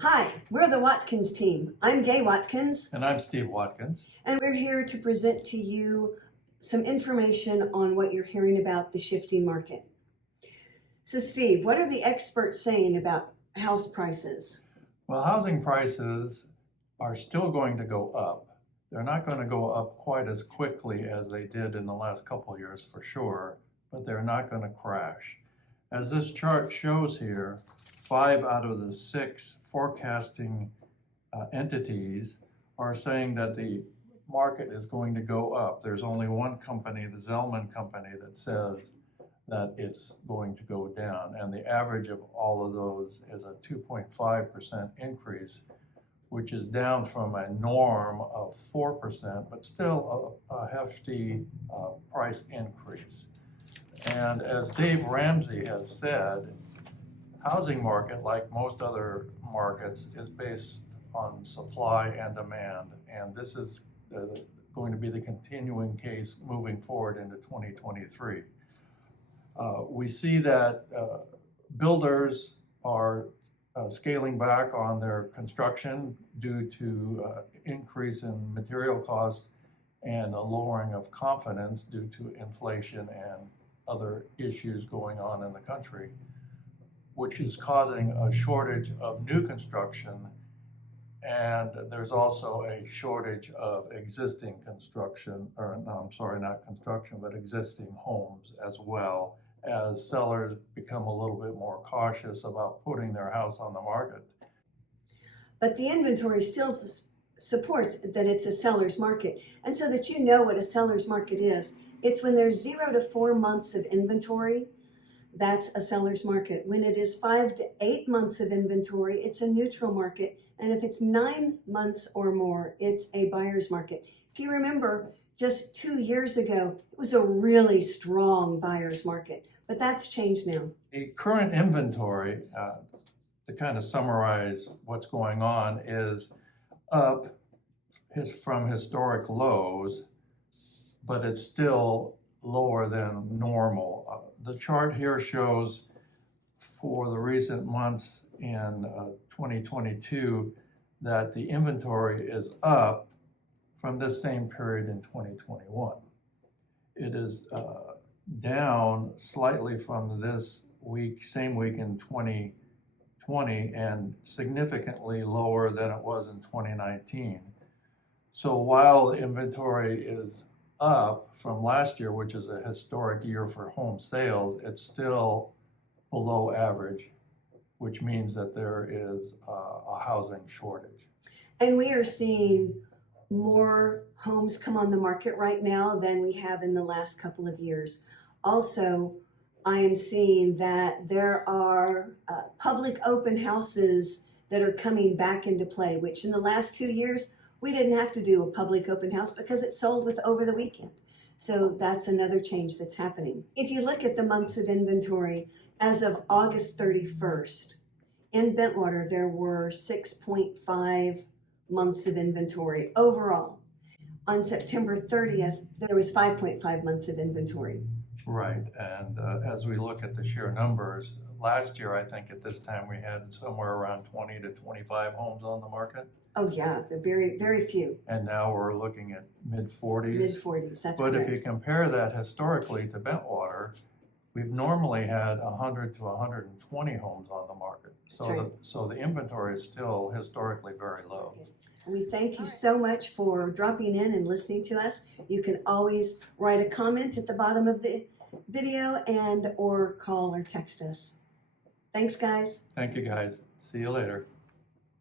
Hi, we're the Watkins team. I'm Gay Watkins, And I'm Steve Watkins. and we're here to present to you some information on what you're hearing about the shifting market. So, Steve, what are the experts saying about house prices? Well, housing prices are still going to go up. They're not going to go up quite as quickly as they did in the last couple of years for sure, but they're not going to crash. As this chart shows here, 5 out of the 6 forecasting entities are saying that the market is going to go up. There's only one company, the Zelman company, that says that it's going to go down. And the average of all of those is a 2.5% increase, which is down from a norm of 4%, but still a hefty price increase. And as Dave Ramsey has said, housing market, like most other markets, is based on supply and demand. And this is going to be the continuing case moving forward into 2023. We see that builders are scaling back on their construction due to increase in material costs and a lowering of confidence due to inflation and other issues going on in the country, which is causing a shortage of new construction. And there's also a shortage of existing construction, or no, I'm sorry, not construction, but existing homes as well, as sellers become a little bit more cautious about putting their house on the market. But the inventory still supports that it's a seller's market. And so that you know what a seller's market is, it's when there's 0 to 4 months of inventory. That's a seller's market. When it is 5 to 8 months of inventory, it's a neutral market. And if it's 9 months or more, it's a buyer's market. If you remember, just 2 years ago, it was a really strong buyer's market, but that's changed now. The current inventory, to kind of summarize what's going on, is up from historic lows, but it's still lower than normal. The chart here shows for the recent months in 2022 that the inventory is up from this same period in 2021. It is down slightly from this week, same week in 2020, and significantly lower than it was in 2019. So while the inventory is up from last year, which is a historic year for home sales, it's still below average, which means that there is a housing shortage. And we are seeing more homes come on the market right now than we have in the last couple of years. Also, I am seeing that there are public open houses that are coming back into play, which in the last 2 years, we didn't have to do a public open house because it sold with over the weekend. So that's another change that's happening. If you look at the months of inventory, as of August 31st, in Bentwater, there were 6.5 months of inventory overall. On September 30th, there was 5.5 months of inventory. Right, and as we look at the sheer numbers, last year I think at this time we had somewhere around 20 to 25 homes on the market. Oh yeah, the very, very few. And now we're looking at mid-40s. Mid-40s, that's But correct. if you compare that historically to Bentwater, we've normally had 100 to 120 homes on the market. That's right. So the inventory is still historically very low. We thank you so much for dropping in and listening to us. You can always write a comment at the bottom of the video and or call or text us. Thanks, guys. Thank you, guys. See you later.